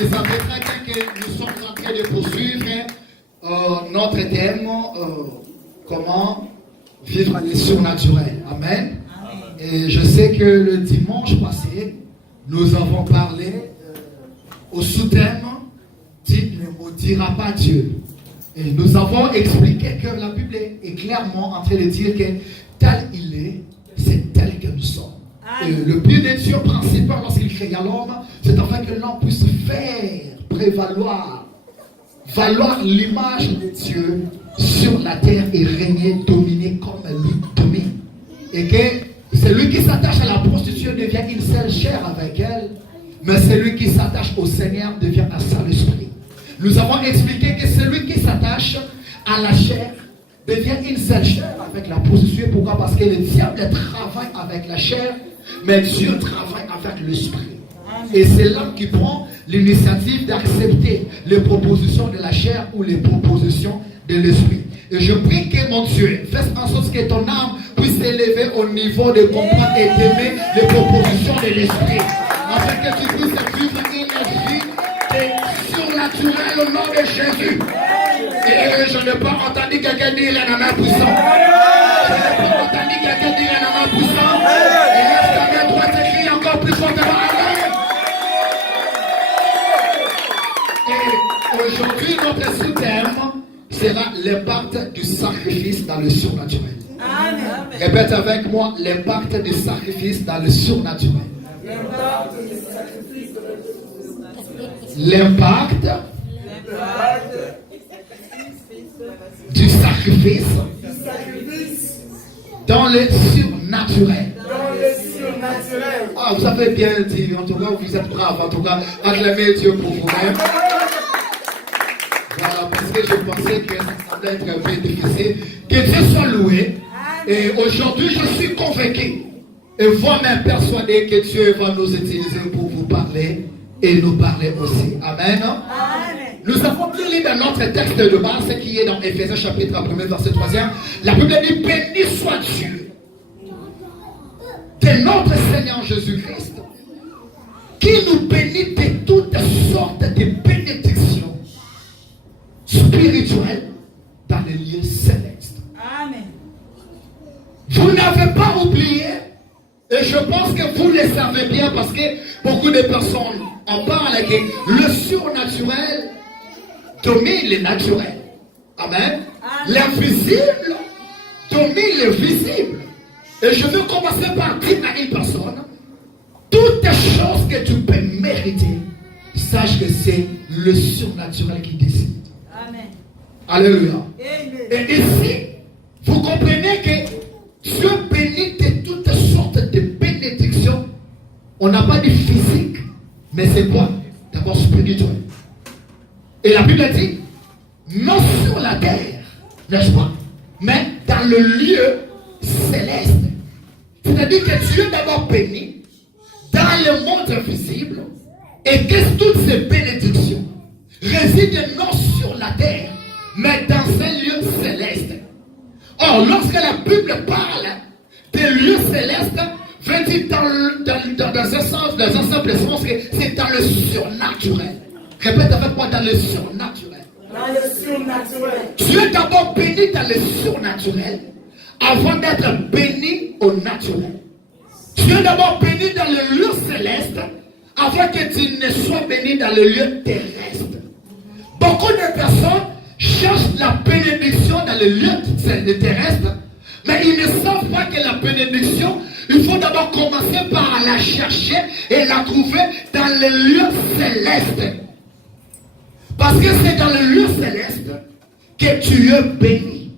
Vous savez très bien que nous sommes en train de poursuivre notre thème, comment vivre le surnaturel. Amen. Et je sais que le dimanche passé, nous avons parlé au sous-thème « Ne maudira pas Dieu ». Et nous avons expliqué que la Bible est clairement en train de dire que tel il est, c'est tel que nous sommes. Et le but de Dieu principal lorsqu'il créa l'homme, c'est afin que l'homme puisse faire prévaloir l'image de Dieu sur la terre et régner, dominer comme lui domine. Et que celui qui s'attache à la prostituée devient une seule chair avec elle, mais celui qui s'attache au Seigneur devient un seul esprit. Nous avons expliqué que celui qui s'attache à la chair devient une seule chair avec la prostituée. Pourquoi? Parce que le diable travaille avec la chair, mais Dieu travaille avec l'esprit. Et c'est l'homme qui prend l'initiative d'accepter les propositions de la chair ou les propositions de l'esprit. Et je prie que mon Dieu fasse en sorte que ton âme puisse s'élever au niveau de comprendre et d'aimer les propositions de l'esprit. Afin que tu puisses vivre une vie surnaturelle au nom de Jésus. Et je n'ai pas entendu quelqu'un dire un amen puissant. Je n'ai pas entendu quelqu'un dire un amen puissant. Et laisse ta main droite écrire encore plus fortement. Et aujourd'hui, notre sous-thème sera l'impact du sacrifice dans le surnaturel. Amen. Répète avec moi, l'impact du sacrifice dans le surnaturel. L'impact du sacrifice dans le surnaturel. Ah, vous avez bien dit, en tout cas, vous êtes braves, en tout cas, acclamez Dieu pour vous-même. Voilà, parce que je pensais que ça allait être un peu difficile. Que Dieu soit loué. Et aujourd'hui, je suis convaincu et moi-même persuadé que Dieu va nous utiliser pour vous parler et nous parler aussi. Amen. Amen. Nous avons pu lire dans notre texte de base, ce qui est dans Éphésiens chapitre 1, verset 3. La Bible dit: béni soit Dieu de notre Seigneur Jésus-Christ, qui nous bénit de toutes sortes de bénédictions spirituelles dans les lieux célestes. Amen. Vous n'avez pas oublié, et je pense que vous le savez bien, parce que beaucoup de personnes en parlent, que le surnaturel domine le naturel. Amen. L'invisible domine le visible. Et je veux commencer par dire à une personne: toutes les choses que tu peux mériter, sache que c'est le surnaturel qui décide. Amen. Alléluia. Amen. Et ici, vous comprenez que Dieu bénit de toutes sortes de bénédictions. On n'a pas dit physique, mais c'est quoi? D'abord spirituel. Et la Bible dit, non sur la terre, n'est-ce pas, mais dans le lieu céleste. C'est-à-dire que Dieu d'abord bénit dans le monde invisible, et que toutes ces bénédictions résident non sur la terre, mais dans un lieu céleste. Or, lorsque la Bible parle des lieux célestes, veut dire dans un sens, dans un simple sens, que c'est dans le surnaturel. Répète avec moi: dans le surnaturel. Dans le surnaturel. Dieu est d'abord béni dans le surnaturel avant d'être béni au naturel. Dieu est d'abord béni dans le lieu céleste avant que tu ne sois béni dans le lieu terrestre. Beaucoup de personnes cherchent la bénédiction dans le lieu terrestre, mais ils ne savent pas que la bénédiction, il faut d'abord commencer par la chercher et la trouver dans le lieu céleste. Parce que c'est dans le lieu céleste que tu es béni.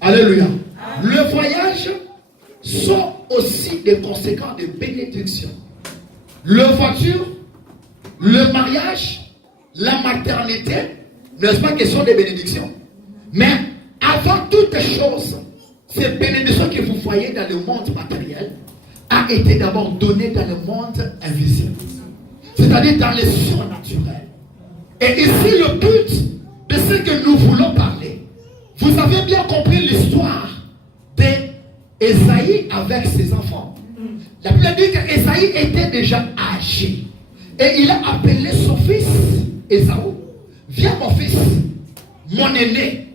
Alléluia. Le voyage sont aussi des conséquences de bénédiction. Le voiture, le mariage, la maternité, n'est-ce pas que sont des bénédictions? Mais avant toutes choses, ces bénédictions que vous voyez dans le monde matériel a été d'abord données dans le monde invisible. C'est-à-dire dans le surnaturel. Et ici, le but de ce que nous voulons parler, vous avez bien compris l'histoire d'Ésaïe avec ses enfants. La Bible dit qu'Ésaïe était déjà âgé. Et il a appelé son Ésaü, viens mon fils, mon aîné,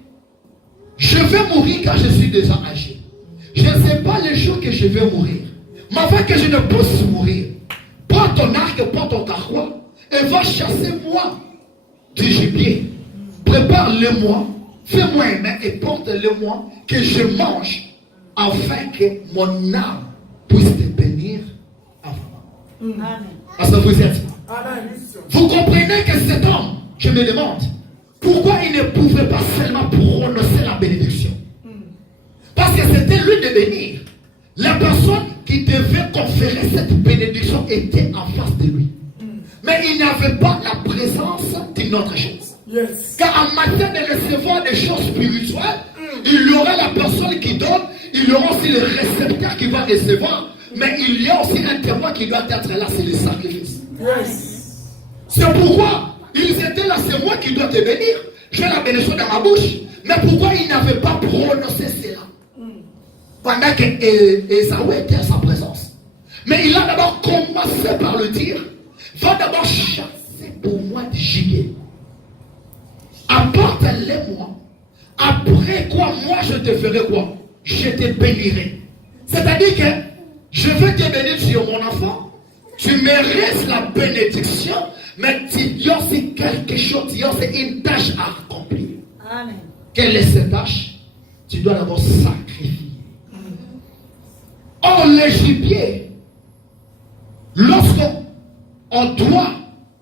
je vais mourir car je suis déjà âgé. Je ne sais pas le jour que je vais mourir. Mais avant que je ne puisse mourir, prends ton arc, prends ton carquois et va chasser moi du gibier. Prépare-le-moi, fais-moi un main et porte-le-moi que je mange afin que mon âme puisse te bénir avant. Parce que vous êtes. Vous comprenez que cet homme, je me demande, pourquoi il ne pouvait pas seulement prononcer la bénédiction? Parce que c'était lui de bénir. La personne qui devait conférer cette bénédiction était en face de lui. Mais il n'avait pas la présence d'une autre chose. Yes. Car en matière de recevoir des choses spirituelles, il y aura la personne qui donne, il y aura aussi le récepteur qui va recevoir, mais il y a aussi un témoin qui doit être là, c'est le sacrifice. Yes. C'est pourquoi ils étaient là, c'est moi qui dois te bénir. J'ai la bénédiction dans ma bouche. Mais pourquoi il n'avait pas prononcé cela? Pendant que Ésaü était à sa présence. Mais il a d'abord commencé par le dire, va d'abord chasser pour moi du gibier. Apporte-les-moi. Après quoi, moi je te ferai quoi? Je te bénirai. C'est-à-dire que je veux te bénir sur mon enfant. Tu mérites la bénédiction, mais il y a aussi quelque chose, il y a aussi une tâche à accomplir. Amen. Quelle est cette tâche? Tu dois d'abord sacrifier. Or, le gibier, lorsqu'on doit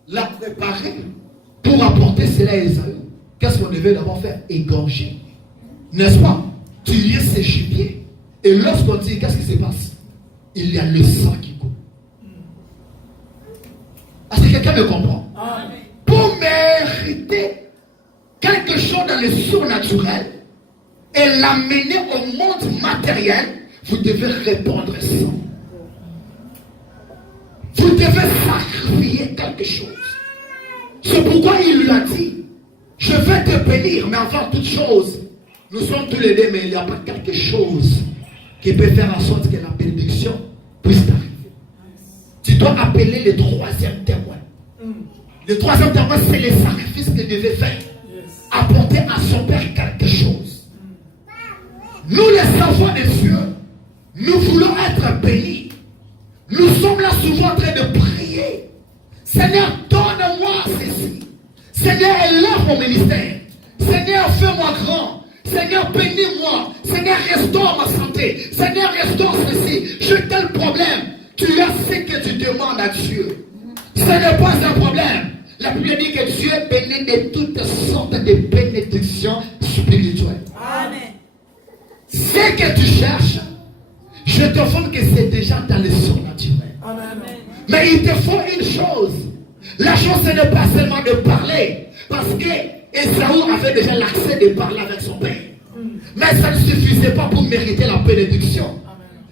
la préparer pour apporter cela à Ésaü, qu'est-ce qu'on devait d'abord faire? Égorger. N'est-ce pas? Tuer ce gibier. Et lorsqu'on dit, qu'est-ce qui se passe? Il y a le sang qui coule. Est-ce que quelqu'un me comprend? Amen. Pour mériter quelque chose dans le surnaturel et l'amener au monde matériel, vous devez répondre sang. Vous devez sacrifier quelque chose. C'est pourquoi il lui a dit, je vais te bénir, mais avant toute chose, nous sommes tous les deux, mais il n'y a pas quelque chose qui peut faire en sorte que la bénédiction puisse t'arriver. Tu dois appeler le troisième témoin. Le troisième témoin, c'est le sacrifice qu'il devait faire. Apporter à son Père quelque chose. Nous, les enfants de Dieu, nous voulons être bénis. Nous sommes là souvent en train de prier. Seigneur, donne-moi ceci. Seigneur, élève mon ministère. Seigneur, fais-moi grand. Seigneur, bénis-moi. Seigneur, restaure ma santé. Seigneur, restaure ceci. J'ai tel problème. Tu as ce que tu demandes à Dieu. Ce n'est pas un problème. La Bible dit que Dieu bénit de toutes sortes de bénédictions spirituelles. Amen. Ce que tu cherches, je te informe que c'est déjà dans le surnaturel. Amen. Mais il te faut une chose. La chose, ce n'est pas seulement de parler. Parce que Ésaü avait déjà l'accès de parler avec son père. Mais ça ne suffisait pas pour mériter la bénédiction.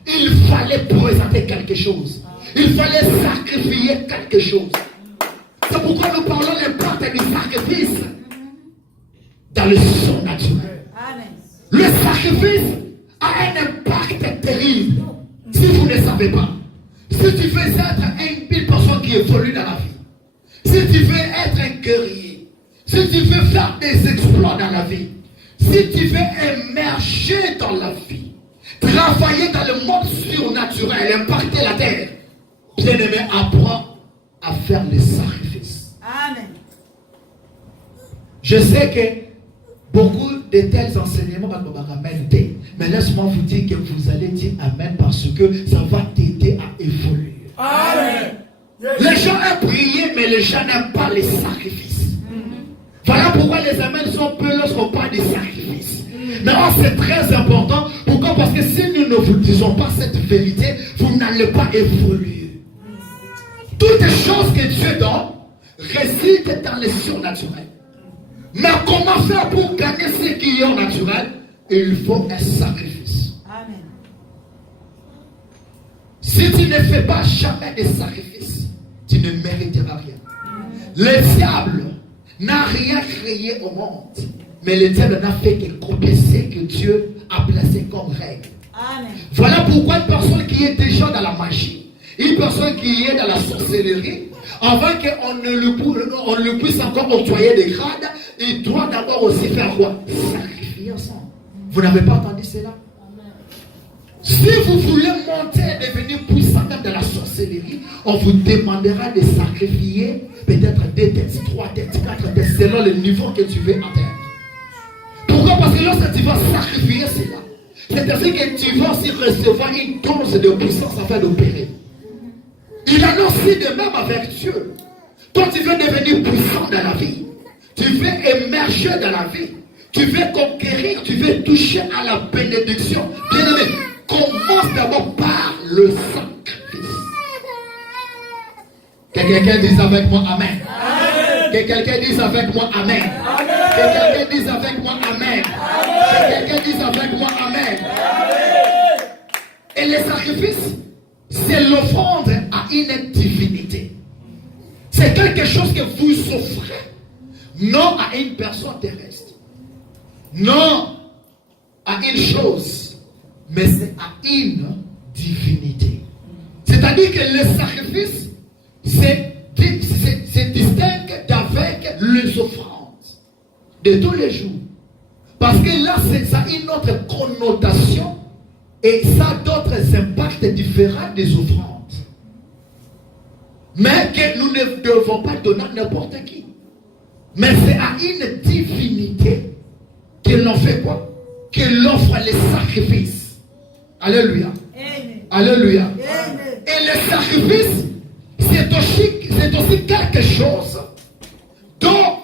Il fallait présenter quelque chose. Il fallait sacrifier quelque chose. C'est pourquoi nous parlons l'impact du sacrifice dans le surnaturel. Le sacrifice a un impact terrible. Si vous ne savez pas, si tu veux être une personne qui évolue dans la vie, si tu veux être un guerrier, si tu veux faire des exploits dans la vie, si tu veux émerger dans la vie, travailler dans le monde surnaturel, impacter la terre, bien-aimé, apprends à faire les sacrifices. Amen. Je sais que beaucoup de tels enseignements vont vous ramener, mais laisse-moi vous dire que vous allez dire Amen parce que ça va t'aider à évoluer. Amen. Les gens aiment prier, mais les gens n'aiment pas les sacrifices. Voilà pourquoi les amens sont peu lorsqu'on parle des sacrifices. Mais c'est très important. Pourquoi? Parce que si nous ne vous disons pas cette vérité, vous n'allez pas évoluer. Toutes les choses que Dieu donne résident dans le surnaturel. Mais comment faire pour gagner ce qui est au naturel? Il faut un sacrifice. Amen. Si tu ne fais pas jamais de sacrifice, tu ne mériteras rien. Le diable n'a rien créé au monde, mais le diable n'a fait que copier ce que Dieu a placé comme règle. Amen. Voilà pourquoi une personne qui est déjà dans la magie, une personne qui est dans la sorcellerie, Avant qu'on ne lui puisse encore octroyer des grades, il doit d'abord aussi faire quoi? Sacrifier son. Vous n'avez pas entendu cela? Si vous voulez monter et devenir puissant dans la sorcellerie, on vous demandera de sacrifier peut-être 2 têtes, 3 têtes, 4 têtes, selon le niveau que tu veux atteindre. Pourquoi? Parce que lorsque tu vas sacrifier cela, c'est-à-dire que tu vas aussi recevoir une dose de puissance afin d'opérer. Il en a aussi de même avec Dieu. Toi, tu veux devenir puissant dans la vie. Tu veux émerger dans la vie. Tu veux conquérir, tu veux toucher à la bénédiction. Bien aimé, commence d'abord par le sacrifice. Que quelqu'un dise avec moi Amen. Amen. Que quelqu'un dise avec moi Amen. Amen. Que quelqu'un dise avec moi Amen. Amen. Que quelqu'un dise avec moi Amen. Amen. Et les sacrifices, c'est l'offrande à une divinité. C'est quelque chose que vous offrez, non à une personne terrestre, non à une chose, mais c'est à une divinité. C'est-à-dire que le sacrifice, c'est distinct d'avec les offrandes de tous les jours. Parce que là, ça a une autre connotation et ça a d'autres impacts différents des offrandes. Mais que nous ne devons pas donner à n'importe qui. Mais c'est à une divinité que l'on fait quoi? Que l'offre les sacrifices. Alléluia. Amen. Alléluia. Amen. Et le sacrifice, c'est aussi quelque chose dont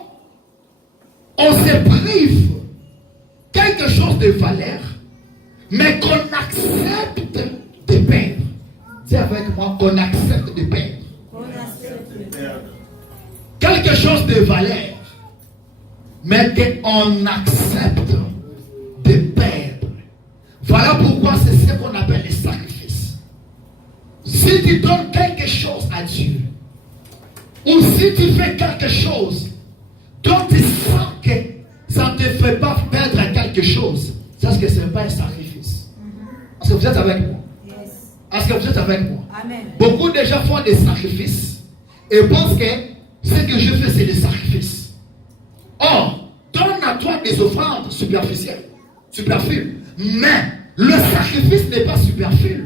on se prive, quelque chose de valeur, mais qu'on accepte de perdre. Dis avec moi qu'on accepte de perdre. Quelque chose de valeur, mais qu'on accepte de perdre. Voilà pourquoi c'est ce qu'on appelle les sacrifices. Si tu donnes quelque chose à Dieu, ou si tu fais quelque chose dont tu sens que ça ne te fait pas perdre quelque chose, c'est que ce n'est pas un sacrifice. Est-ce que vous êtes avec moi? Est-ce que vous êtes avec moi? Amen. Beaucoup de gens font des sacrifices et pensent que ce que je fais, c'est des sacrifices. Or, donne à toi des offrandes superficielles, superflues. Mais le sacrifice n'est pas superflu.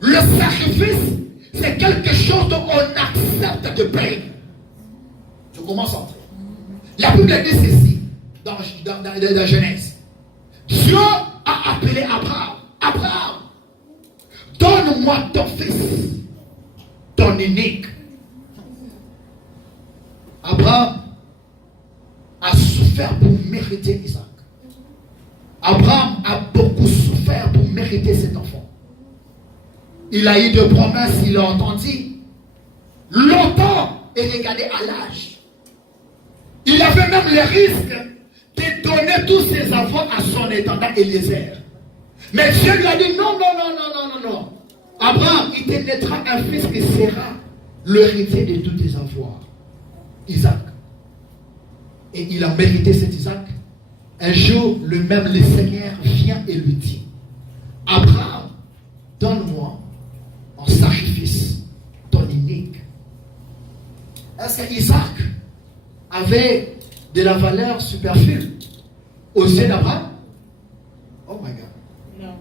Le sacrifice, c'est quelque chose dont on accepte de payer. Je commence à entrer. La Bible dit ceci dans la Genèse. Dieu a appelé Abraham. Abraham, donne-moi ton fils, ton unique. Abraham a souffert pour mériter Isaac. Abraham a beaucoup souffert pour mériter cet enfant. Il a eu de promesses, il a entendu longtemps et regardez à l'âge. Il avait même le risque de donner tous ses enfants à son intendant Eliezer. Mais Dieu lui a dit non. Abraham, il te naîtra un fils qui sera l'héritier de tous tes avoirs. Isaac. Et il a mérité cet Isaac. Un jour, le Seigneur vient et lui dit, Abraham, donne-moi en sacrifice ton unique. Est-ce que Isaac avait de la valeur superflue aux yeux d'Abraham? Oh my God. Non.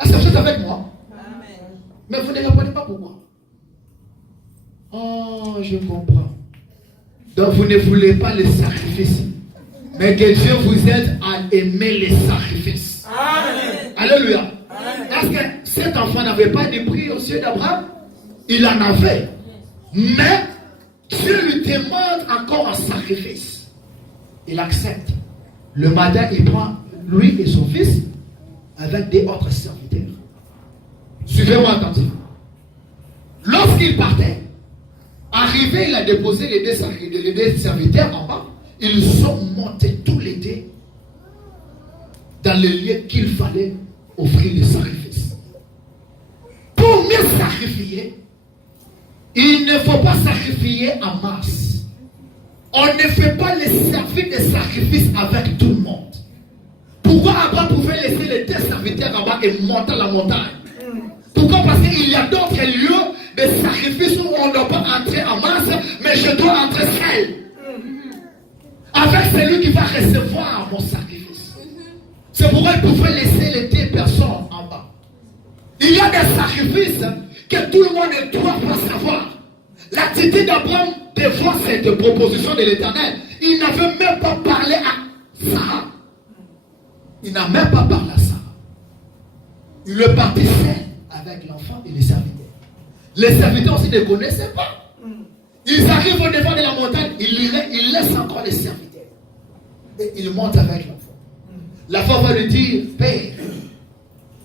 Est-ce que vous êtes avec moi? Amen. Mais vous ne répondez pas pourquoi. Oh, je comprends. Donc vous ne voulez pas les sacrifices. Mais que Dieu vous aide à aimer les sacrifices. Amen. Alléluia. Parce que cet enfant n'avait pas de prix aux yeux d'Abraham. Il en avait. Mais Dieu lui demande encore un sacrifice. Il accepte. Le matin, il prend lui et son fils avec des autres serviteurs. Suivez-moi attentivement. Lorsqu'il partait, arrivé, il a déposé les deux serviteurs en bas. Ils sont montés tous les deux dans le lieu qu'il fallait offrir le sacrifice. Pour mieux sacrifier, il ne faut pas sacrifier en masse. On ne fait pas les services de sacrifice avec tout le monde. Pourquoi Abraham pouvait laisser les deux serviteurs en bas et monter la montagne? Pourquoi? Parce qu'il y a d'autres lieux des sacrifices où on ne doit pas entrer en masse, mais je dois entrer seul. Avec celui qui va recevoir mon sacrifice. C'est pourquoi il pouvait laisser les 10 personnes en bas. Il y a des sacrifices que tout le monde ne doit pas savoir. L'attitude d'Abraham devant cette proposition de l'Éternel, il n'avait même pas parlé à Sarah. Il n'a même pas parlé à Sarah. Il le partit seul avec l'enfant et les serviteurs. Les serviteurs aussi ne connaissaient pas. Ils arrivent au devant de la montagne, ils laissent encore les serviteurs. Et ils montent avec l'enfant. L'enfant va lui dire, Père,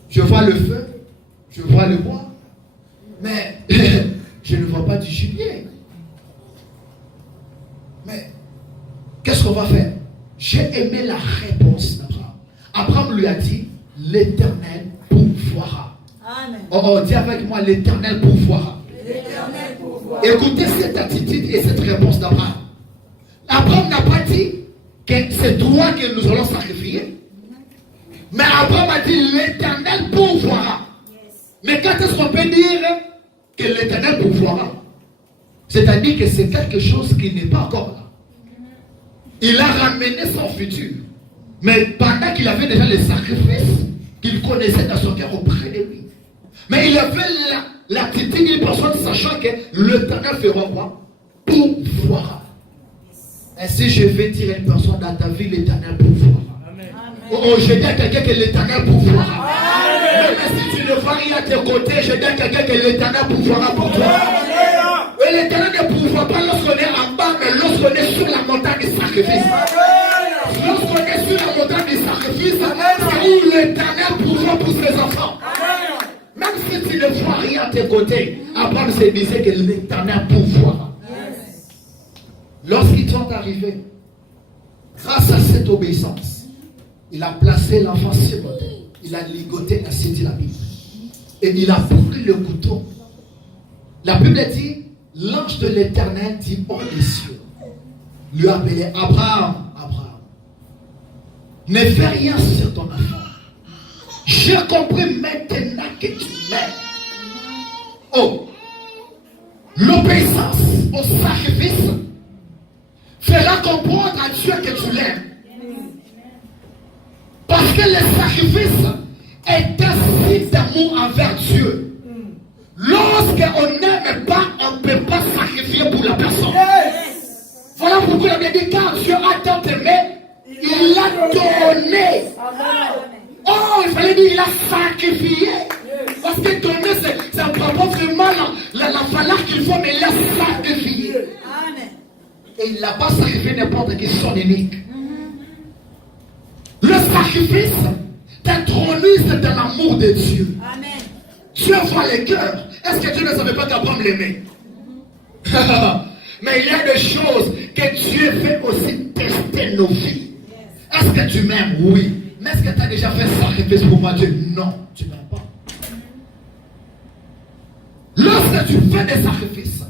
je vois le feu, je vois le bois, mais je ne vois pas du gibier. Mais qu'est-ce qu'on va faire? J'ai aimé la réponse d'Abraham. Abraham lui a dit, l'Éternel pourvoira. Amen. Oh, dis avec moi, l'Éternel pourvoira. L'Éternel pourvoira. Écoutez cette attitude et cette réponse d'Abraham. Abraham n'a pas dit que c'est toi que nous allons sacrifier. Mais Abraham a dit, l'Éternel pourvoira. Yes. Mais quand est-ce qu'on peut dire que l'Éternel pourvoira? C'est-à-dire que c'est quelque chose qui n'est pas encore là. Il a ramené son futur. Mais pendant qu'il avait déjà les sacrifices qu'il connaissait dans son cœur auprès de lui. Mais il avait l'attitude d'une personne sachant que l'Éternel fera quoi? Pourvoira. Ainsi je vais dire à une personne dans ta vie, l'Éternel pourvoira. Oh, je dis à quelqu'un que l'Éternel pourvoira. Même si tu ne vois rien à tes côtés, je dis à quelqu'un que l'Éternel pourvoira pour toi. Et l'Éternel ne pourvoit pas lorsqu'on est en bas, mais lorsqu'on est sur la montagne du sacrifice. Lorsqu'on est sur la montagne du sacrifice, c'est où l'Éternel pourvoit pour ses enfants. Même si tu ne vois rien à tes côtés, Abraham se disait que l'Éternel pourvoira. Lorsqu'ils sont arrivés, grâce à cette obéissance, il a placé l'enfant sur le côté. Il a ligoté, ainsi dit la Bible. Et il a pris le couteau. La Bible dit, l'ange de l'Éternel dit au des cieux, lui appelait Abraham, Abraham, ne fais rien sur ton enfant. J'ai compris maintenant que tu m'aimes. Oh, l'obéissance au sacrifice fera comprendre à Dieu que tu l'aimes. Parce que le sacrifice est un signe d'amour envers Dieu. Lorsqu'on n'aime pas, on ne peut pas sacrifier pour la personne. Voilà pourquoi la Bible dit, car Dieu a tant aimé, il l'a donné. Oh, il fallait dire, il a sacrifié. Parce que donner, c'est un propos vraiment la valeur qu'il faut, mais il a sacrifié. Et il n'a pas sacrifié n'importe qui, son unique. Le sacrifice t'intronise dans l'amour de Dieu. Amen. Dieu voit les cœurs. Est-ce que Dieu ne savait pas qu'Abraham l'aimait? Mais il y a des choses que Dieu fait aussi tester nos vies. Est-ce que tu m'aimes? Oui. Mais est-ce que tu as déjà fait sacrifice pour moi, Dieu? Non, tu ne m'aimes pas. Lorsque tu fais des sacrifices,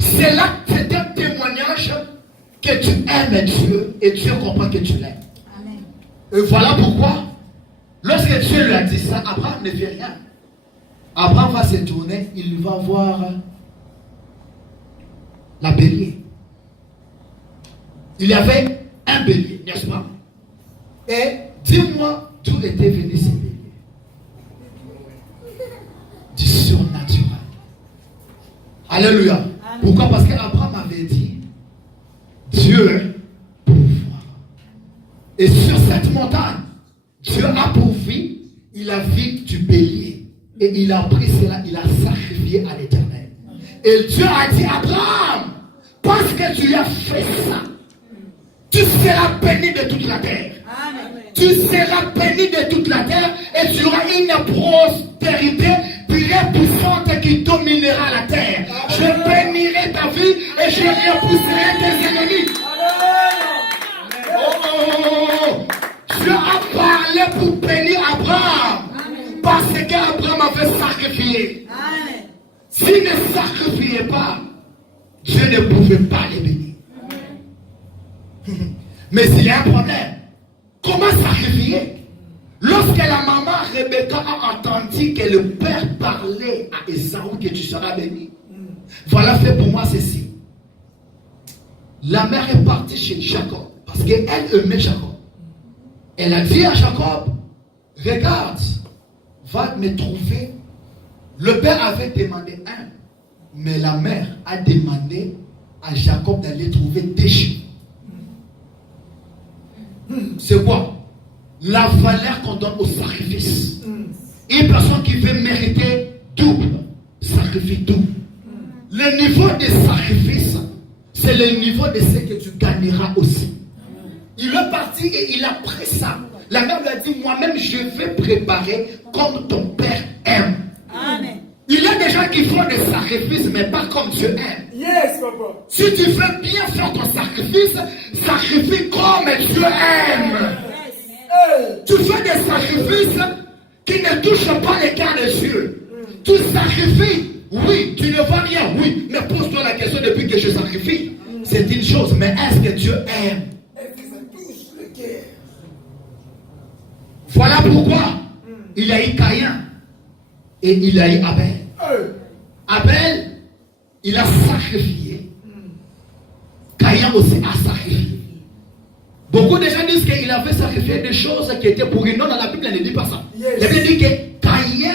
c'est là que c'est un témoignage que tu aimes Dieu et Dieu comprend que tu l'aimes. Et voilà pourquoi, lorsque Dieu lui a dit ça, Abraham ne fait rien. Abraham va se tourner, il va voir la bélier. Il y avait un bélier, n'est-ce pas? Et dis-moi d'où était venu ce bélier. Du surnaturel. Alléluia. Amen. Pourquoi? Parce qu'Abraham avait dit, Dieu pourvoira. Et sur cette montagne, Dieu a pourvu, il a vu du bélier. Et il a pris cela, il a sacrifié à l'Éternel. Et Dieu a dit, Abraham, parce que tu as fait ça, tu seras béni de toute la terre. Amen. Tu seras béni de toute la terre et tu auras une prospérité très puissante qui dominera la terre. Je bénirai ta vie et je repousserai tes ennemis. Oh, Dieu a parlé pour bénir Abraham. Parce qu'Abraham avait sacrifié. Amen. S'il ne sacrifiait pas, Dieu ne pouvait pas les bénir. Mais s'il y a un problème, comment sacrifier? Lorsque la maman Rebecca a entendu senti que le père parlait à Esaü que tu seras béni. Voilà, fait pour moi ceci. La mère est partie chez Jacob parce qu'elle aimait Jacob. Elle a dit à Jacob, regarde, va me trouver. Le père avait demandé un, mais la mère a demandé à Jacob d'aller trouver des chiens. C'est quoi? La valeur qu'on donne au sacrifice. Une personne qui veut mériter double, sacrifie double. Le niveau de sacrifice, c'est le niveau de ce que tu gagneras aussi. Il est parti et il a pris ça. La mère lui a dit, moi-même je vais préparer comme ton père aime. Amen. Il y a des gens qui font des sacrifices, mais pas comme Dieu aime. Yes, papa. Si tu veux bien faire ton sacrifice, sacrifie comme Dieu aime. Tu fais des sacrifices qui ne touchent pas les cœurs de Dieu. Tu sacrifies, oui, tu ne vois rien, oui, mais pose-toi la question depuis que je sacrifie. C'est une chose, mais est-ce que Dieu aime? Est-ce que ça touche le cœur? Voilà pourquoi il y a eu Caïn et il y a eu Abel. Abel, il a sacrifié. Caïn aussi a sacrifié. Beaucoup de gens disent qu'il avait sacrifié des choses qui étaient pour lui. Non, dans la Bible, elle ne dit pas ça. Yes. La Bible dit que Caïn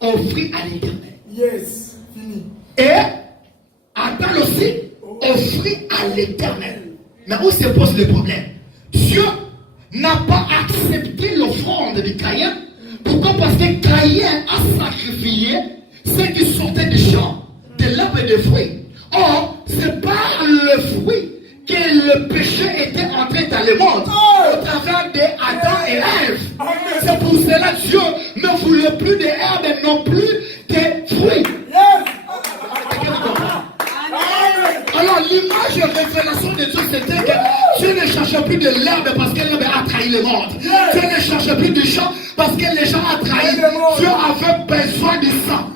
offrit à l'Éternel. Yes, fini. Et Abel aussi offrit à l'Éternel. Mais où se pose le problème? Dieu n'a pas accepté l'offrande de Caïn. Pourquoi? Parce que Caïn a sacrifié ce qui sortait du champ, de l'arbre et des fruits. Or, c'est par le fruit que le péché était entré dans le monde au travers d'Adam et Ève. C'est pour cela que Dieu ne voulait plus de herbes et non plus de fruits. Alors l'image et révélation de Dieu, c'était que Dieu ne cherchait plus de l'herbe parce que l'herbe a trahi le monde. Dieu ne cherchait plus du champ parce que les gens ont trahi. Dieu avait besoin du sang.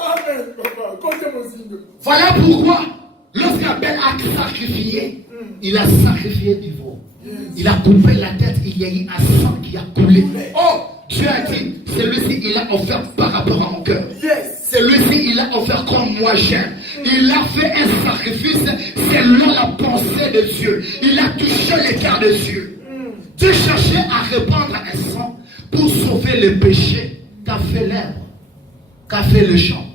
Amen, papa. Comptez mon signe. Voilà pourquoi, lorsqu'Abel a sacrifié, il a sacrifié du veau. Il a coupé la tête, il y a eu un sang qui a coulé. Oh, Dieu a dit, celui-ci, il a offert par rapport à mon cœur. Celui-ci, il a offert comme moi j'aime. Il a fait un sacrifice selon la pensée de Dieu. Il a touché le cœur de Dieu. Dieu cherchait à répandre un sang pour sauver le péché qu'a fait l'herbe, qu'a fait le champ.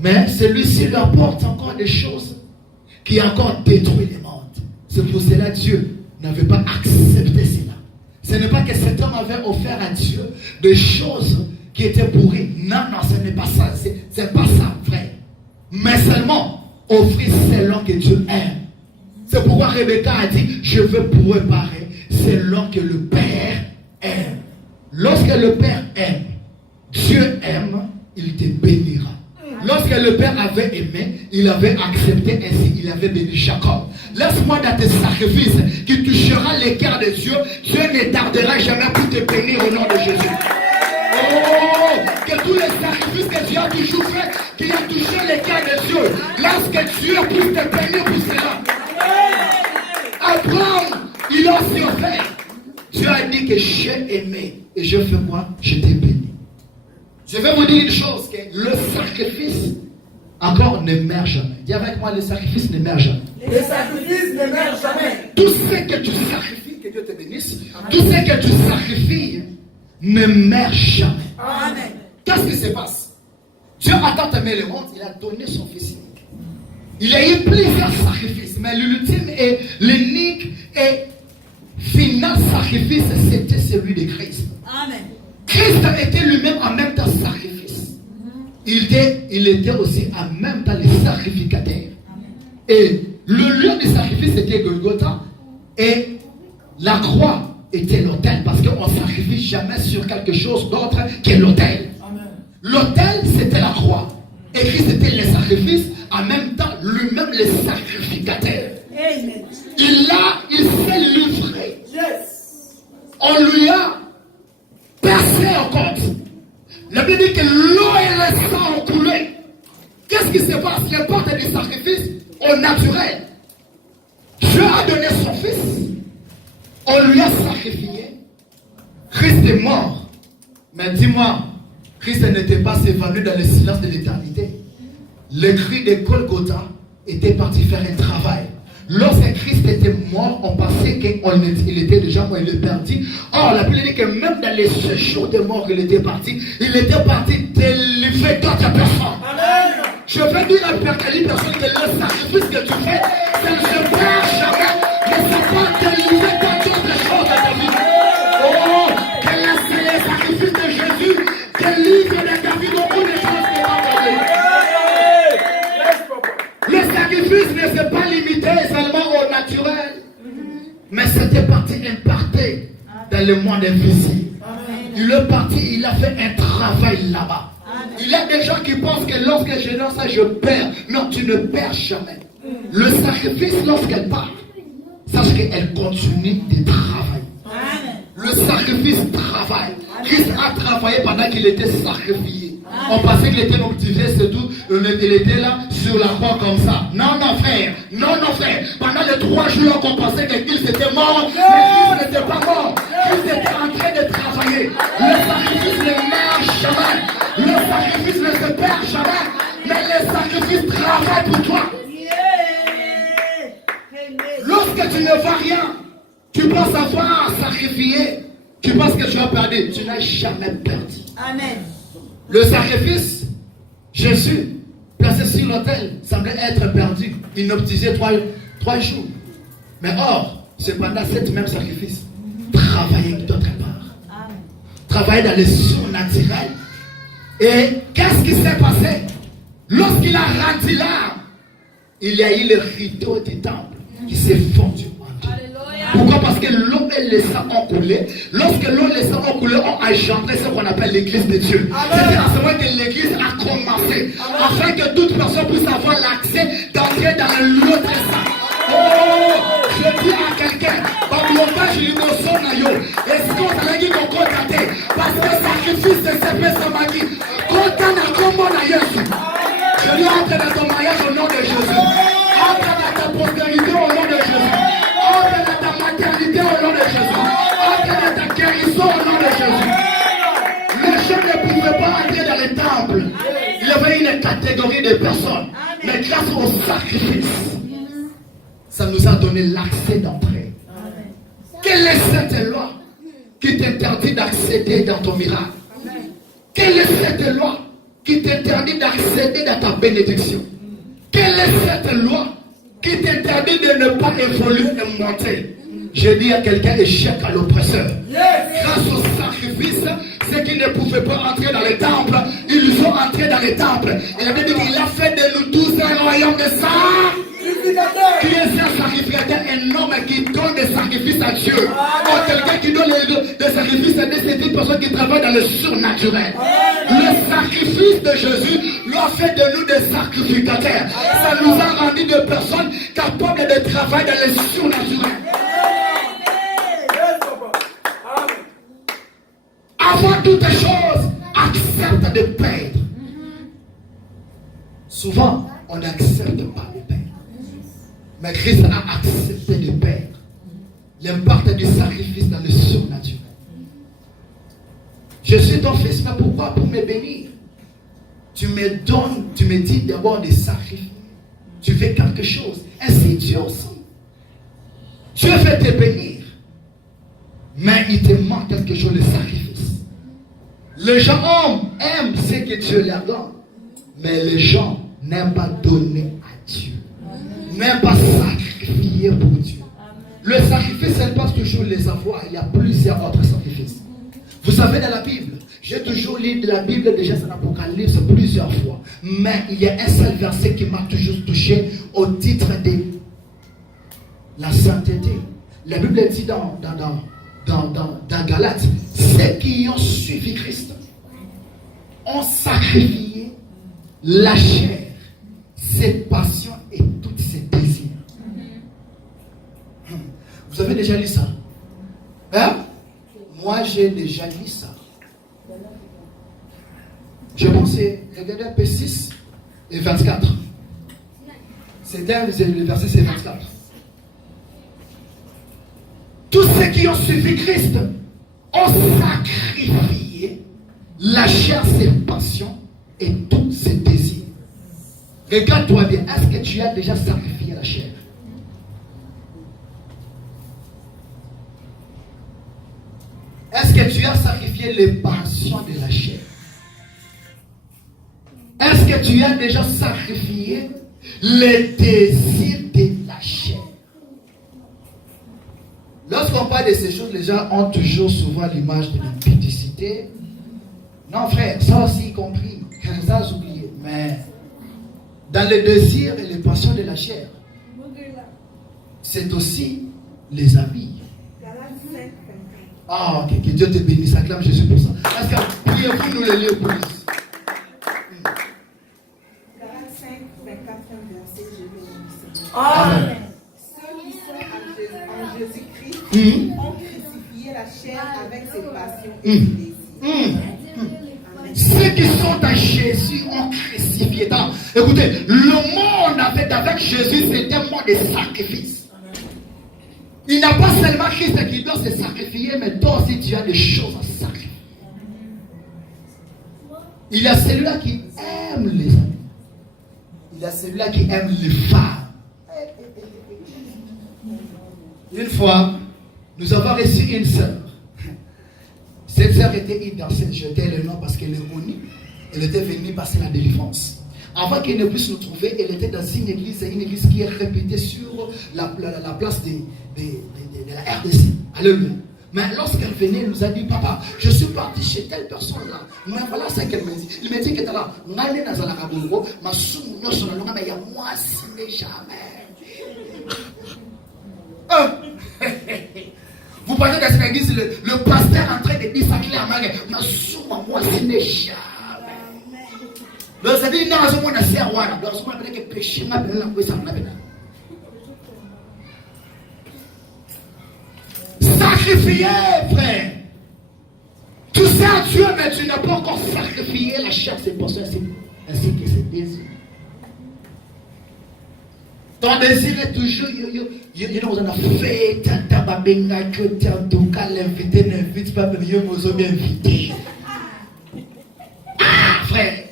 Mais celui-ci lui apporte encore des choses qui encore détruisent le monde. C'est pour cela que Dieu n'avait pas accepté cela. Ce n'est pas que cet homme avait offert à Dieu des choses qui étaient pourries. Non, non, ce n'est pas ça. C'est pas ça, frère. Mais seulement offrir selon que Dieu aime. C'est pourquoi Rebecca a dit, je veux préparer selon que le Père aime. Lorsque le Père aime, Dieu aime, il te bénira. Lorsque le Père avait aimé, il avait accepté ainsi, il avait béni Jacob. Laisse-moi dans tes sacrifices qui touchera les cœurs de Dieu. Dieu ne tardera jamais pour te bénir au nom de Jésus. Oh, que tous les sacrifices que Dieu a toujours fait, qui a touché les cœurs de Dieu, lorsque Dieu puisse te bénir pour cela. Abraham, il a aussi offert. Dieu a dit que j'ai aimé et je fais quoi? Je t'ai béni. Je vais vous dire une chose, que le sacrifice encore ne meurt jamais. Dis avec moi, le sacrifice ne meurt jamais. Le sacrifice ne meurt jamais. Tout ce que tu sacrifies, que Dieu te bénisse, tout ce que tu sacrifies ne meurt jamais. Amen. Qu'est-ce qui se passe? Dieu a tant aimé le monde, il a donné son fils unique. Il y a eu plusieurs sacrifices, mais l'ultime et l'unique et final sacrifice, c'était celui de Christ. Amen. Christ était lui-même en même temps sacrifice. Il était aussi en même temps le sacrificateur. Et le lieu du sacrifice était Golgotha. Et la croix était l'autel. Parce qu'on ne sacrifie jamais sur quelque chose d'autre que l'autel. L'autel, c'était la croix. Et Christ était le sacrifice, en même temps lui-même le sacrificateur. Amen. Il s'est livré. Yes. On lui a percé en compte. La Bible dit que l'eau et le sang ont coulé. Qu'est-ce qui se passe? Les portes du sacrifice au naturel. Dieu a donné son fils. On lui a sacrifié. Christ Christ est mort. Mais dis-moi, Christ n'était pas évanoui dans le silence de l'éternité. Le cri de Golgotha était parti faire un travail. Lorsque Christ était mort, on pensait qu'il était déjà mort, il est parti. Or, la Bible dit que même dans les séjours de mort qu'il était parti, il était parti délivrer d'autres personnes. Amen. Je veux dire à quelques personnes que le sacrifice que tu fais, ça ne se perd jamais, mais ça va délivrer d'autres choses dans ta vie. Oh, que le sacrifice de Jésus délivre de ta vie beaucoup de choses qui vont arriver. Le sacrifice ne s'est pas limité seulement au naturel, mais c'était parti imparté dans le monde invisible. Il est parti, il a fait un travail là-bas. Il y a des gens qui pensent que lorsque je lance ça, je perds. Non, tu ne perds jamais. Le sacrifice, lorsqu'elle part, sache qu'elle continue de travailler. Le sacrifice travaille. Christ a travaillé pendant qu'il était sacrifié. On pensait qu'il était motivé, c'est tout. Il était là sur la croix comme ça. Non, non, frère. Non, non, frère. Pendant les 3 jours qu'on pensait que Christ était mort, mais Christ n'était pas mort. Christ était en train de travailler. Le sacrifice ne marche jamais. Le sacrifice ne se perd jamais. Mais le sacrifice travaille pour toi. Lorsque tu ne vois rien, tu penses avoir sacrifié. Tu penses que tu as perdu. Tu n'as jamais perdu. Amen. Le sacrifice, Jésus, placé sur l'autel, semblait être perdu, inoptisé 3 jours. Mais or, c'est pendant cet même sacrifice, travailler d'autre part. Amen. Travailler dans le surnaturel. Et qu'est-ce qui s'est passé? Lorsqu'il a rendu là, il y a eu le rideau du temple qui s'est fondu. Pourquoi? Parce que l'eau et le sang ont coulé. Lorsque l'eau et le sang ont coulé, ont engendré ce qu'on appelle l'église de Dieu. C'est à ce moment que l'église a commencé. Afin que toute personne puisse avoir l'accès d'entrer dans l'autre sang. Oh, je dis à quelqu'un, est-ce qu'on a dit qu'on compte? Parce que le sacrifice de ces personnes qui comptent à comment je dis entre dans ton mariage au nom de Jésus. Entre dans ta postérité au nom de Jésus. Entre dans ta maternité au nom de Jésus. Entre dans ta guérison au nom de Jésus. Les gens ne pouvaient pas entrer dans les temples. Il y avait une catégorie de personnes. Mais grâce au sacrifice, ça nous a donné l'accès d'entrer. Quelle est cette loi qui t'interdit d'accéder dans ton miracle? Quelle est cette loi qui t'interdit d'accéder dans ta bénédiction? Quelle est cette loi qui t'interdit de ne pas évoluer et monter? Je dis à quelqu'un, échec à l'oppresseur. Grâce au sacrifice, ceux qui ne pouvaient pas entrer dans les temples, ils sont entrés dans les temples. Et la Bible dit qu'il a fait de nous tous un royaume de sang. Qui est un sacrificateur, un homme qui donne des sacrifices à Dieu. Or, quelqu'un qui donne des sacrifices, c'est une personne qui travaille dans le surnaturel. Le sacrifice de Jésus l'a fait de nous des sacrificateurs. Ça nous a rendu des personnes capables de travailler dans le surnaturel. Avant toutes choses, accepte de perdre. Souvent, on n'accepte pas de perdre. Mais Christ a accepté de perdre. L'impact du sacrifice dans le surnaturel. Je suis ton fils, mais pourquoi? Pour me bénir. Tu me donnes, tu me dis d'abord de sacrifier. Tu fais quelque chose. Ainsi Dieu aussi. Dieu veut te bénir. Mais il te manque quelque chose, le sacrifice. Les gens aiment ce que Dieu leur donne. Mais les gens n'aiment pas donner à Dieu. N'aiment pas sacrifier pour Dieu. Le sacrifice, elle passe toujours les avoirs. Il y a plusieurs autres sacrifices. Vous savez, dans la Bible, j'ai toujours lu de la Bible déjà en Apocalypse plusieurs fois. Mais il y a un seul verset qui m'a toujours touché au titre de la sainteté. La Bible dit dans Galates, ceux qui ont suivi Christ ont sacrifié la chair, ses passions et toutes ses désirs. Vous avez déjà lu ça? Hein? Moi, j'ai déjà lu ça. Je pense que regardez un peu 6 et 24. C'était le verset, c'est 24. Tous ceux qui ont suivi Christ ont sacrifié la chair, ses passions et tous ses désirs. Regarde-toi bien, est-ce que tu as déjà sacrifié la chair? Est-ce que tu as sacrifié les passions de la chair? Est-ce que tu as déjà sacrifié les désirs de la chair? Lorsqu'on parle de ces choses, les gens ont toujours souvent l'image de l'impudicité. Non frère, ça aussi y compris, ça j'ai oublié. Mais dans les désirs et les passions de la chair, c'est aussi les habits. Ah ok, que Dieu te bénisse, acclame Jésus pour ça. Est-ce que priez-vous nous les lire pour nous? Galates 5, 24 verset, je vais Amen. Ceux qui sont en Jésus-Christ ont crucifié la chair avec ses passions et ses désirs. Ceux qui sont à Jésus ont crucifié. Non, écoutez, le monde avec Jésus, c'est un monde de sacrifice. Il n'y a pas seulement Christ qui doit se sacrifier, mais toi aussi tu as des choses à sacrifier. Il y a celui-là qui aime les amis. Il y a celui-là qui aime les femmes. Une fois, nous avons reçu une sœur. Cette sœur était innocente, je tais le nom parce qu'elle est connue. Elle était venue passer la délivrance. Avant qu'elle ne puisse nous trouver, elle était dans une église qui est répétée sur la place de la RDC. Alléluia. Mais lorsqu'elle venait, elle nous a dit, papa, je suis parti chez telle personne là. Mais voilà ce qu'elle me dit. Il me dit qu'elle était là. Mais moi, ce n'est jamais. Vous parlez dans cette église, le pasteur est en train de dire ça clairement. Moi, ce n'est jamais. Donc, ça dit, non, je ne sais pas. Donc, je ne sais pas péché. Sacrifier, frère. Tu sais à Dieu, mais tu n'as pas encore sacrifié la chair, ses passions ainsi que ses désirs. Ton désir est toujours, on a fait, tababenga, que tu en tout cas l'invité n'invite pas, mais mieux vous avez invité. Ah, frère.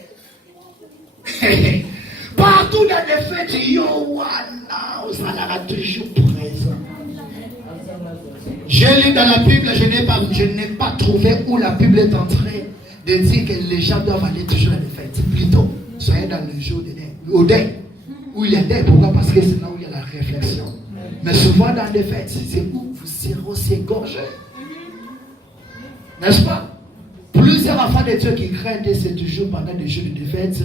Partout dans les fêtes, Yowana, ça sera toujours présent. J'ai lu dans la Bible, je n'ai pas trouvé où la Bible est en train de dire que les gens doivent aller toujours à les fêtes. Plutôt, soyez dans le jour de deuil, au deuil, où il y a deuil. Pourquoi? Parce que c'est là où il y a la réflexion. Mais souvent dans les fêtes, c'est où vous serez aussi égorgés. N'est-ce pas? Plusieurs enfants de Dieu qui craignent, c'est toujours pendant des jours de fête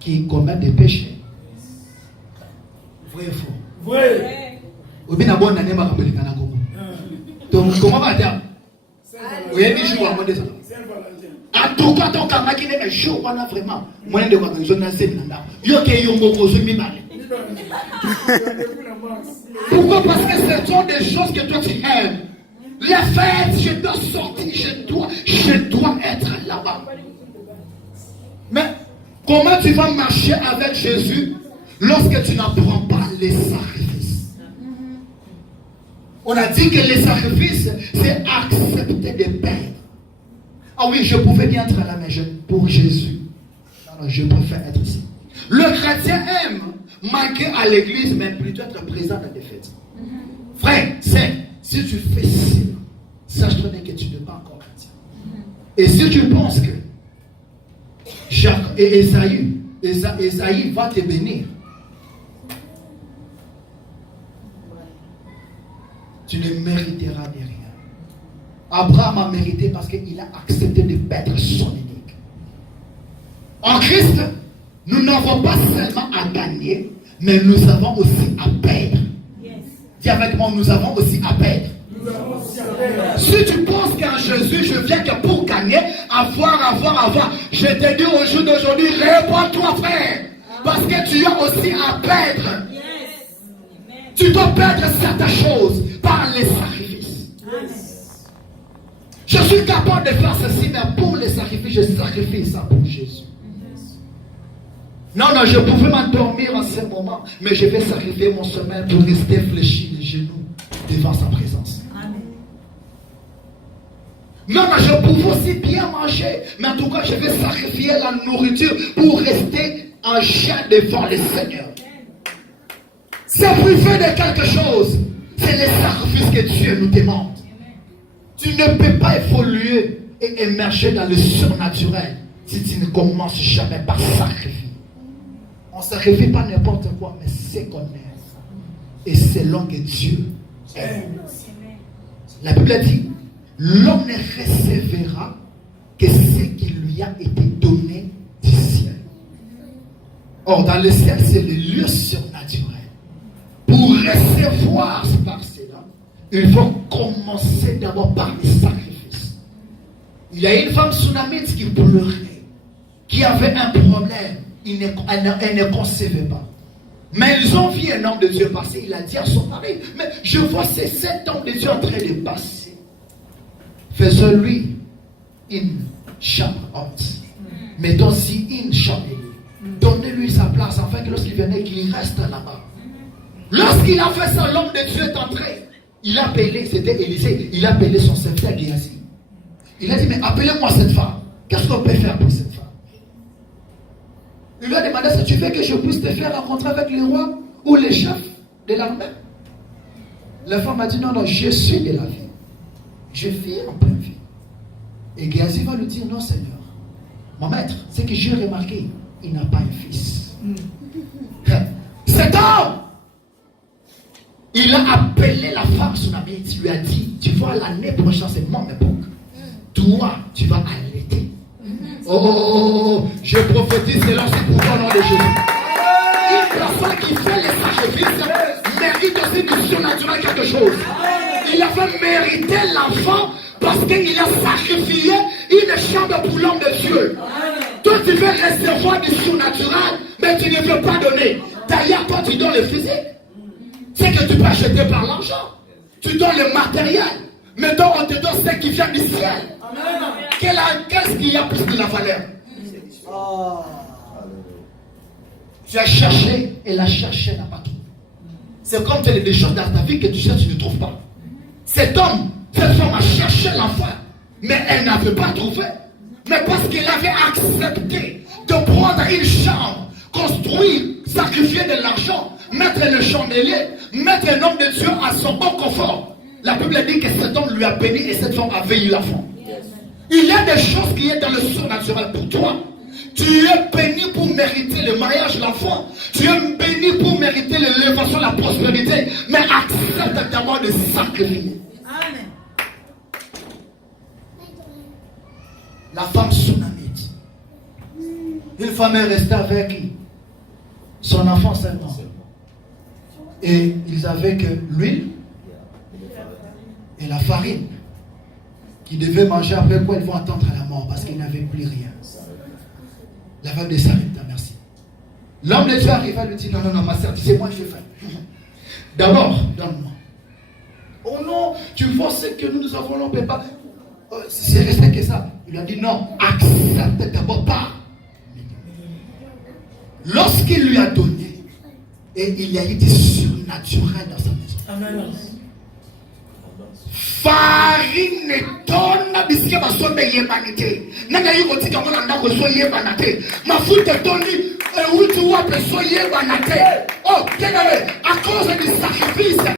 qui commettent des péchés. Vrai ou faux? Vrai. Ou bien d'abord, on a n'est pas comme donc, comment va dire? Oui, mais je vois moi déjà. En tout cas, ton camarade qui est chaud, voilà vraiment. Moi, je vois que je n'ai pas yo que yo moko zo mi mal. Pourquoi? Parce que ce sont des choses que toi tu aimes. Les fêtes, je dois sortir, je dois être là-bas. Mais comment tu vas marcher avec Jésus lorsque tu n'apprends pas les sacrifices? On a dit que les sacrifices, c'est accepter de perdre. Ah oui, je pouvais bien être à la maison pour Jésus. Alors, je préfère être ici. Le chrétien aime manquer à l'église, mais plutôt être présent dans les fêtes. Frère, si tu fais cela, sache-toi que tu n'es pas encore chrétien. Et si tu penses que Jacques et Esaïe va te bénir, tu ne mériteras de rien. Abraham a mérité parce qu'il a accepté de perdre son unique. En Christ, nous n'avons pas seulement à gagner, mais nous avons aussi à perdre. Dis avec moi, nous avons aussi à perdre. Si tu penses qu'en Jésus, je viens que pour gagner, avoir, je te dis au jour d'aujourd'hui, réponds-toi, frère. Parce que tu as aussi à perdre. Tu dois perdre certaines choses par les sacrifices. Je suis capable de faire ceci, mais pour les sacrifices, je sacrifie ça pour Jésus. Non, je pouvais m'endormir en ce moment, mais je vais sacrifier mon sommeil pour rester fléchi les genoux devant sa présence. Non, mais je pouvais aussi bien manger. Mais en tout cas, je vais sacrifier la nourriture pour rester un chien devant le Seigneur. C'est privé de quelque chose. C'est le sacrifice que Dieu nous demande. Tu ne peux pas évoluer et émerger dans le surnaturel si tu ne commences jamais par sacrifier. On ne sacrifie pas n'importe quoi, mais c'est qu'on aime. Et c'est l'homme que Dieu aime. La Bible dit, l'homme ne recevra que ce qui lui a été donné du ciel. Or, dans le ciel, c'est le lieu surnaturel. Pour recevoir par cela, il faut commencer d'abord par les sacrifices. Il y a une femme tsunamite qui pleurait, qui avait un problème. Elle ne concevait pas. Mais ils ont vu un homme de Dieu passer. Il a dit à son mari, mais je vois cet homme de Dieu en train de passer. Faisons-lui une chambre haute. Mettons-y une chambre. Donnez-lui sa place afin que lorsqu'il venait, qu'il reste là-bas. Lorsqu'il a fait ça, l'homme de Dieu est entré. Il a appelé, c'était Élisée, il a appelé son serviteur Géasi. Il a dit, mais appelez-moi cette femme. Qu'est-ce qu'on peut faire pour cette femme? Il lui a demandé, si tu veux que je puisse te faire rencontrer avec les rois ou les chefs de l'armée? La femme a dit, non, non, je suis de la vie. Je vis en pleine vie. Et Géasi va lui dire, non Seigneur, mon maître, c'est que j'ai remarqué, il n'a pas un fils. Cet homme, il a appelé la femme tsunamite, il lui a dit, tu vois, l'année prochaine, c'est mon époque. Toi, tu vas allaiter. Oh, je prophétise cela sur le nom de Jésus. Une personne qui fait les sacrifices mérite aussi du surnaturel quelque chose. Il avait mérité l'enfant parce qu'il a sacrifié une chambre pour l'homme de Dieu. Toi, tu veux recevoir du surnaturel, mais tu ne veux pas donner. D'ailleurs, toi, tu donnes le physique. C'est que tu peux acheter par l'argent. Tu donnes le matériel. Mais donc, on te donne ce qui vient du ciel. Qu'est-ce qu'il y a plus de la valeur? Tu as cherché et la cherché n'a pas trouvé. C'est comme tu as des choses dans ta vie que tu cherches, tu ne trouves pas. Cet homme, cette femme a cherché l'enfant, mais elle n'avait pas trouvé. Mais parce qu'elle avait accepté de prendre une chambre, construire, sacrifier de l'argent, mettre le chandelier, mettre un homme de Dieu à son bon confort. La Bible dit que cet homme lui a béni et cette femme a veillé l'enfant. Il y a des choses qui sont dans le surnaturel pour toi. Tu es béni pour mériter le mariage, l'enfant. Tu es béni pour mériter l'élévation, la prospérité. Mais accepte d'abord de sacrifier. Amen. La femme tsunamite. Une femme est restée avec son enfant seulement. Et ils avaient que l'huile et la farine qui devaient manger, après quoi ils vont attendre à la mort parce qu'ils n'avaient plus rien. La femme de Sarepta, merci. L'homme de Dieu arrive à lui dire, non, ma sœur, c'est moi qui fais. D'abord, donne-moi. Oh non, tu vois ce que nous avons, on ne peut pas. C'est resté que ça. Il a dit non, accepte d'abord pas. Lorsqu'il lui a donné, et il y a eu du surnaturel dans sa maison. Amen. Farine donne biscuit à son humanité. N'a eu aussi comme on a reçu humanité. Ma foute donne où tu vois que soyez humanité. Oh, à cause du sacrifice.